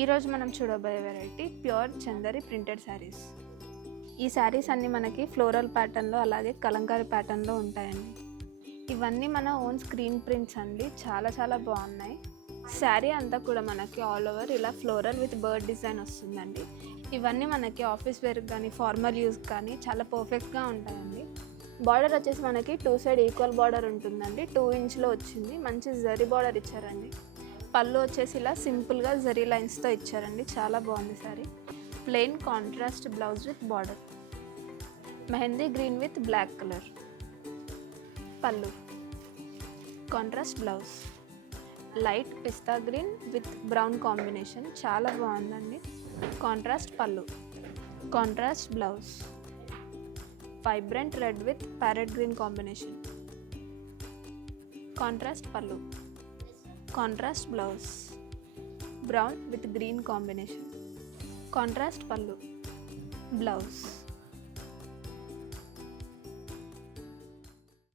ఈరోజు మనం చూడబోయే variety pure Chanderi printed saris. ఈ శారీస్ అన్నీ మనకి ఫ్లోరల్ ప్యాటర్న్లో అలాగే కలంకారీ ప్యాటర్న్లో ఉంటాయండి. ఇవన్నీ మన ఓన్ స్క్రీన్ ప్రింట్స్ అండి. చాలా బాగున్నాయి. శారీ అంతా కూడా మనకి ఆల్ ఓవర్ ఇలా ఫ్లోరల్ విత్ బర్డ్ డిజైన్ వస్తుందండి. ఇవన్నీ మనకి ఆఫీస్ వేర్కి కానీ ఫార్మల్ యూస్ కానీ చాలా పర్ఫెక్ట్గా ఉంటాయండి. బార్డర్ వచ్చేసి మనకి 2 సైడ్ ఈక్వల్ బార్డర్ ఉంటుందండి. 2 ఇంచ్లో వచ్చింది. మంచి జరీ బార్డర్ ఇచ్చారండి. పళ్ళు వచ్చేసి ఇలా సింపుల్గా జరీ లైన్స్తో ఇచ్చారండి. చాలా బాగుంది sari. Plain contrast blouse with border, mehndi green with black colour. పళ్ళు కాంట్రాస్ట్ బ్లౌజ్, లైట్ పిస్తా గ్రీన్ విత్ బ్రౌన్ కాంబినేషన్. చాలా బాగుందండి. కాంట్రాస్ట్ పళ్ళు, contrast blouse, vibrant red with parrot green combination. Contrast పళ్ళు, contrast blouse, brown with green combination. Contrast పళ్ళు, blouse.